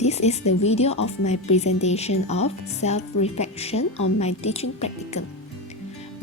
This is the video of my presentation of self-reflection on my teaching practicum.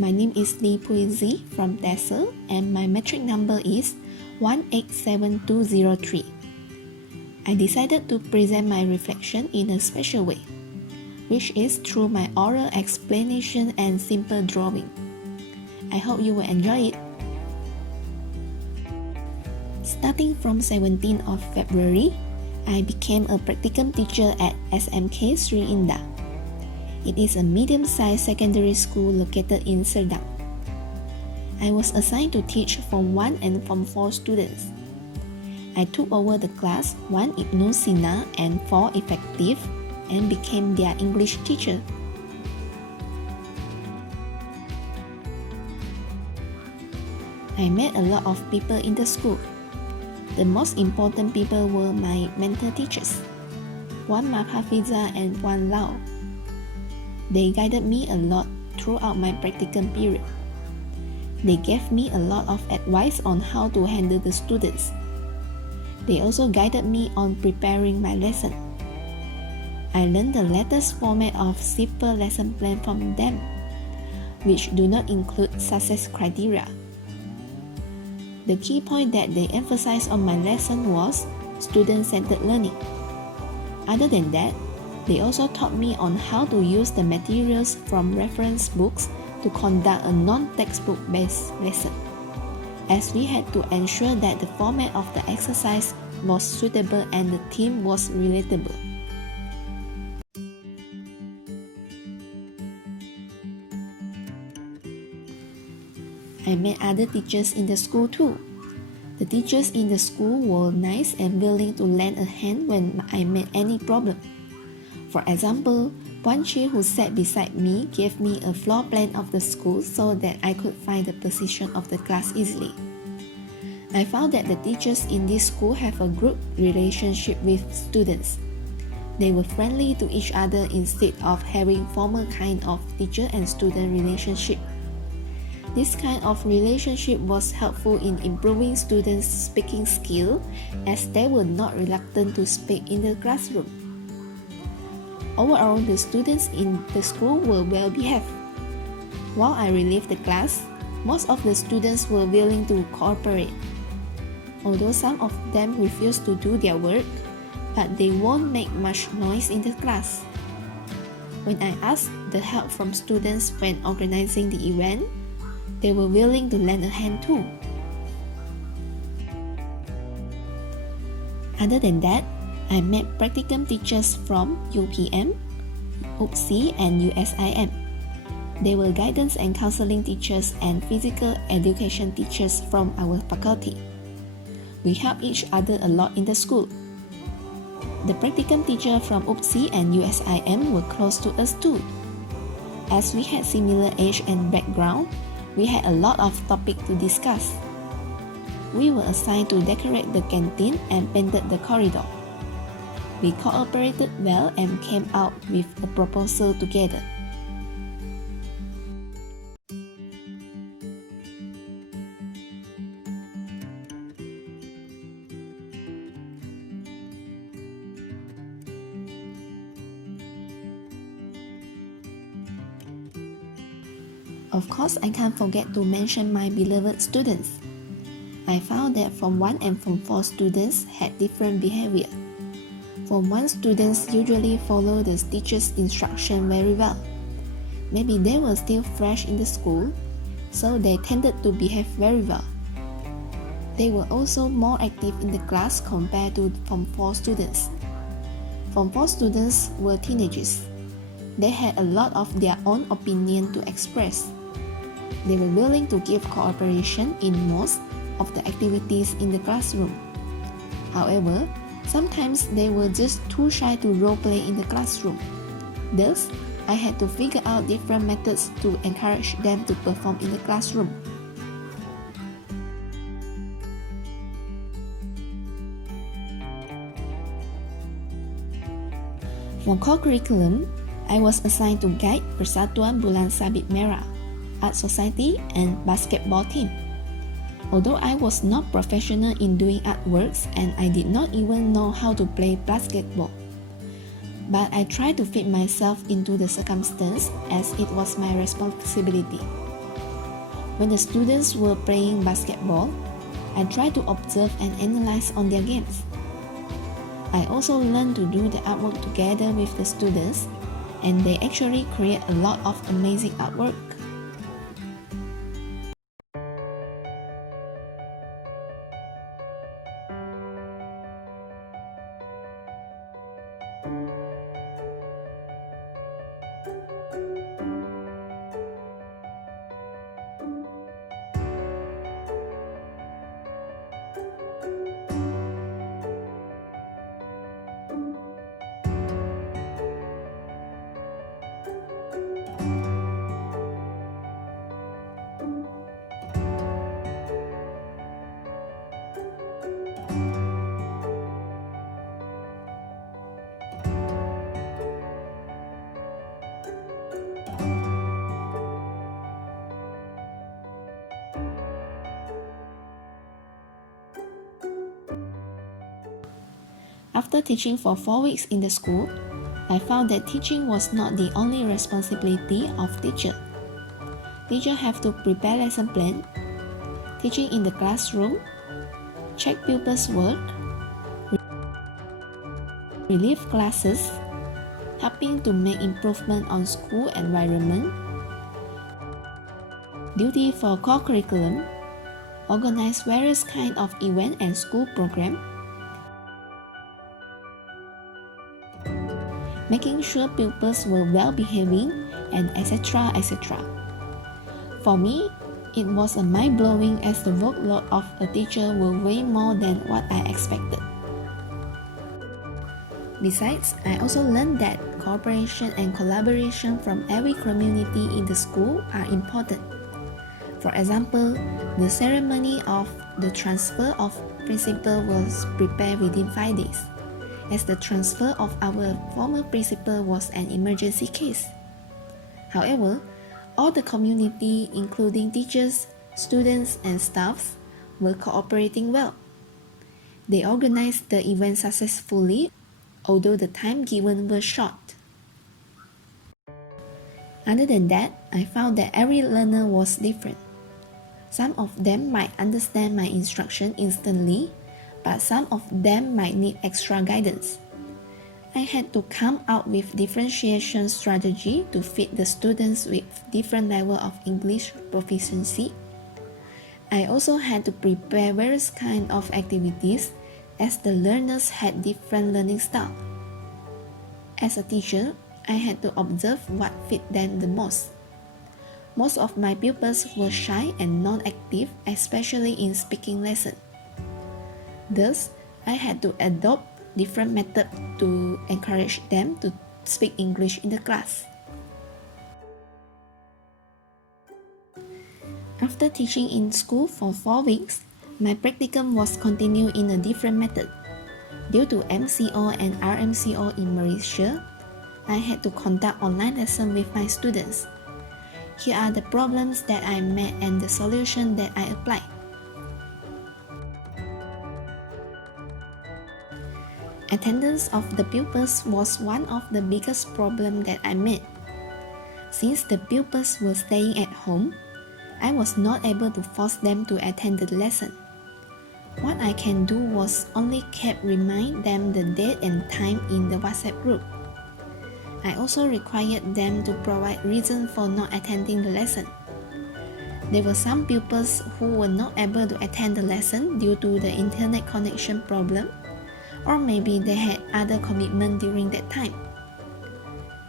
My name is Lee Pui Sze from TESOL and my metric number is 187203. I decided to present my reflection in a special way, which is through my oral explanation and simple drawing. I hope you will enjoy it. Starting from 17th of February, I became a practicum teacher at SMK Sri Indah. It is a medium-sized secondary school located in Serdang. I was assigned to teach Form 1 and Form 4 students. I took over the class 1 Ibnu Sina and 4 Effective and became their English teacher. I met a lot of people in the school. The most important people were my mentor teachers, one Hafiza and one Lau. They guided me a lot throughout my practicum period. They gave me a lot of advice on how to handle the students. They also guided me on preparing my lesson. I learned the latest format of simple lesson plan from them, which do not include success criteria. The key point that they emphasized on my lesson was student-centered learning. Other than that, they also taught me on how to use the materials from reference books to conduct a non-textbook based lesson, as we had to ensure that the format of the exercise was suitable and the theme was relatable. I met other teachers in the school too. The teachers in the school were nice and willing to lend a hand when I met any problem. For example, one Chi who sat beside me gave me a floor plan of the school so that I could find the position of the class easily. I found that the teachers in this school have a good relationship with students. They were friendly to each other instead of having formal kind of teacher and student relationship. This kind of relationship was helpful in improving students' speaking skill as they were not reluctant to speak in the classroom. Overall, the students in the school were well behaved. While I relieved the class, most of the students were willing to cooperate. Although some of them refused to do their work, but they won't make much noise in the class. When I asked the help from students when organizing the event, they were willing to lend a hand too. Other than that, I met practicum teachers from UPM, UPSI, and USIM. They were guidance and counseling teachers and physical education teachers from our faculty. We helped each other a lot in the school. The practicum teacher from UPSI and USIM were close to us too. As we had similar age and background, we had a lot of topics to discuss. We were assigned to decorate the canteen and painted the corridor. We cooperated well and came out with a proposal together. Of course, I can't forget to mention my beloved students. I found that Form 1 and Form 4 students had different behavior. Form 1 students usually follow the teacher's instruction very well. Maybe they were still fresh in the school, so they tended to behave very well. They were also more active in the class compared to Form 4 students. Form 4 students were teenagers. They had a lot of their own opinion to express. They were willing to give cooperation in most of the activities in the classroom. However, sometimes they were just too shy to role-play in the classroom. Thus, I had to figure out different methods to encourage them to perform in the classroom. For core curriculum, I was assigned to guide Persatuan Bulan Sabit Merah, Art Society, and basketball team. Although I was not professional in doing artworks and I did not even know how to play basketball, but I tried to fit myself into the circumstance as it was my responsibility. When the students were playing basketball, I tried to observe and analyze on their games. I also learned to do the artwork together with the students, and they actually create a lot of amazing artwork. After teaching for 4 weeks in the school, I found that teaching was not the only responsibility of teacher. Teachers have to prepare lesson plan, teaching in the classroom, check pupils' work, relieve classes, helping to make improvement on school environment, duty for co-curriculum, organize various kind of event and school program, making sure pupils were well behaving, and etc. etc. For me, it was a mind-blowing as the workload of a teacher were way more than what I expected. Besides, I also learned that cooperation and collaboration from every community in the school are important. For example, the ceremony of the transfer of principal was prepared within 5 days, as the transfer of our former principal was an emergency case. However, all the community, including teachers, students, and staffs, were cooperating well. They organized the event successfully, although the time given was short. Other than that, I found that every learner was different. Some of them might understand my instruction instantly, but some of them might need extra guidance. I had to come up with differentiation strategy to fit the students with different level of English proficiency. I also had to prepare various kind of activities as the learners had different learning style. As a teacher, I had to observe what fit them the most. Most of my pupils were shy and non-active, especially in speaking lesson. Thus, I had to adopt different methods to encourage them to speak English in the class. After teaching in school for 4 weeks, my practicum was continued in a different method. Due to MCO and RMCO in Malaysia, I had to conduct online lessons with my students. Here are the problems that I met and the solution that I applied. Attendance of the pupils was one of the biggest problems that I met. Since the pupils were staying at home, I was not able to force them to attend the lesson. What I can do was only keep remind them the date and time in the WhatsApp group. I also required them to provide reason for not attending the lesson. There were some pupils who were not able to attend the lesson due to the internet connection problem, or maybe they had other commitment during that time.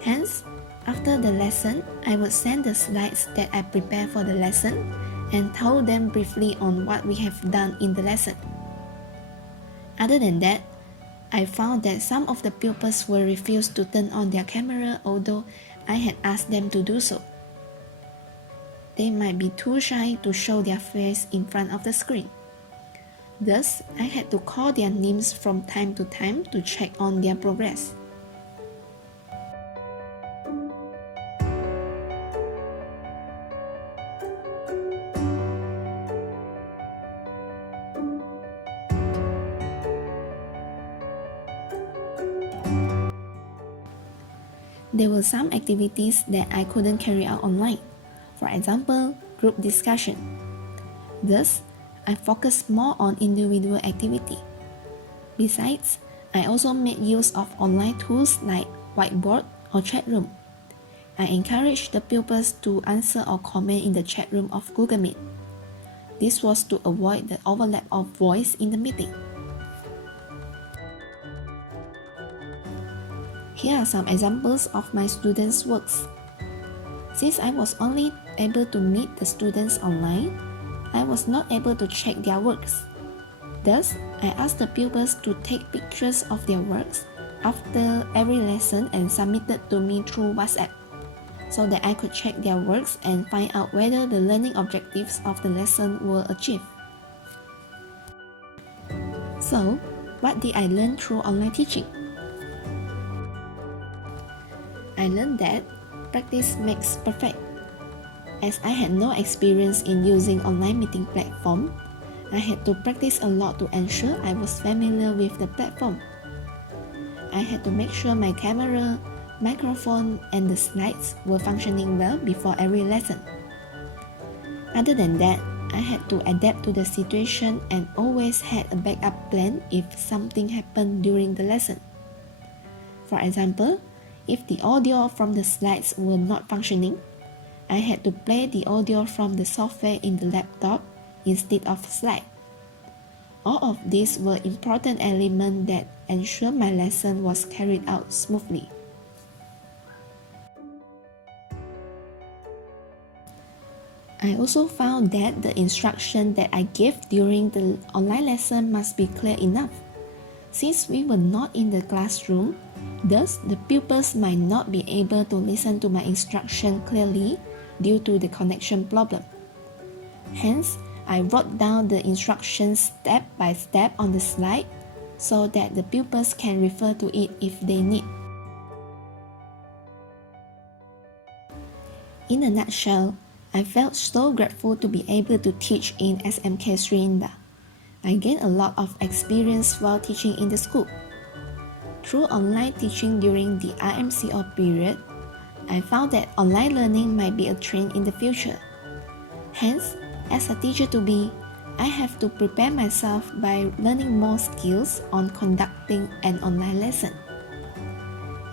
Hence, after the lesson, I would send the slides that I prepared for the lesson and told them briefly on what we have done in the lesson. Other than that, I found that some of the pupils were refused to turn on their camera although I had asked them to do so. They might be too shy to show their face in front of the screen. Thus, I had to call their names from time to time to check on their progress. There were some activities that I couldn't carry out online. For example, group discussion. Thus, I focused more on individual activity. Besides, I also made use of online tools like whiteboard or chat room. I encouraged the pupils to answer or comment in the chat room of Google Meet. This was to avoid the overlap of voice in the meeting. Here are some examples of my students' works. Since I was only able to meet the students online, I was not able to check their works. Thus, I asked the pupils to take pictures of their works after every lesson and submit it to me through WhatsApp, so that I could check their works and find out whether the learning objectives of the lesson were achieved. So, what did I learn through online teaching? I learned that practice makes perfect. As I had no experience in using online meeting platform, I had to practice a lot to ensure I was familiar with the platform. I had to make sure my camera, microphone, and the slides were functioning well before every lesson. Other than that, I had to adapt to the situation and always had a backup plan if something happened during the lesson. For example, if the audio from the slides were not functioning, I had to play the audio from the software in the laptop instead of slide. All of these were important elements that ensured my lesson was carried out smoothly. I also found that the instruction that I gave during the online lesson must be clear enough. Since we were not in the classroom, thus the pupils might not be able to listen to my instruction clearly due to the connection problem. Hence, I wrote down the instructions step by step on the slide so that the pupils can refer to it if they need. In a nutshell, I felt so grateful to be able to teach in SMK Srinda. I gained a lot of experience while teaching in the school. Through online teaching during the RMCO period, I found that online learning might be a trend in the future. Hence, as a teacher-to-be, I have to prepare myself by learning more skills on conducting an online lesson.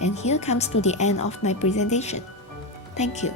And here comes to the end of my presentation. Thank you.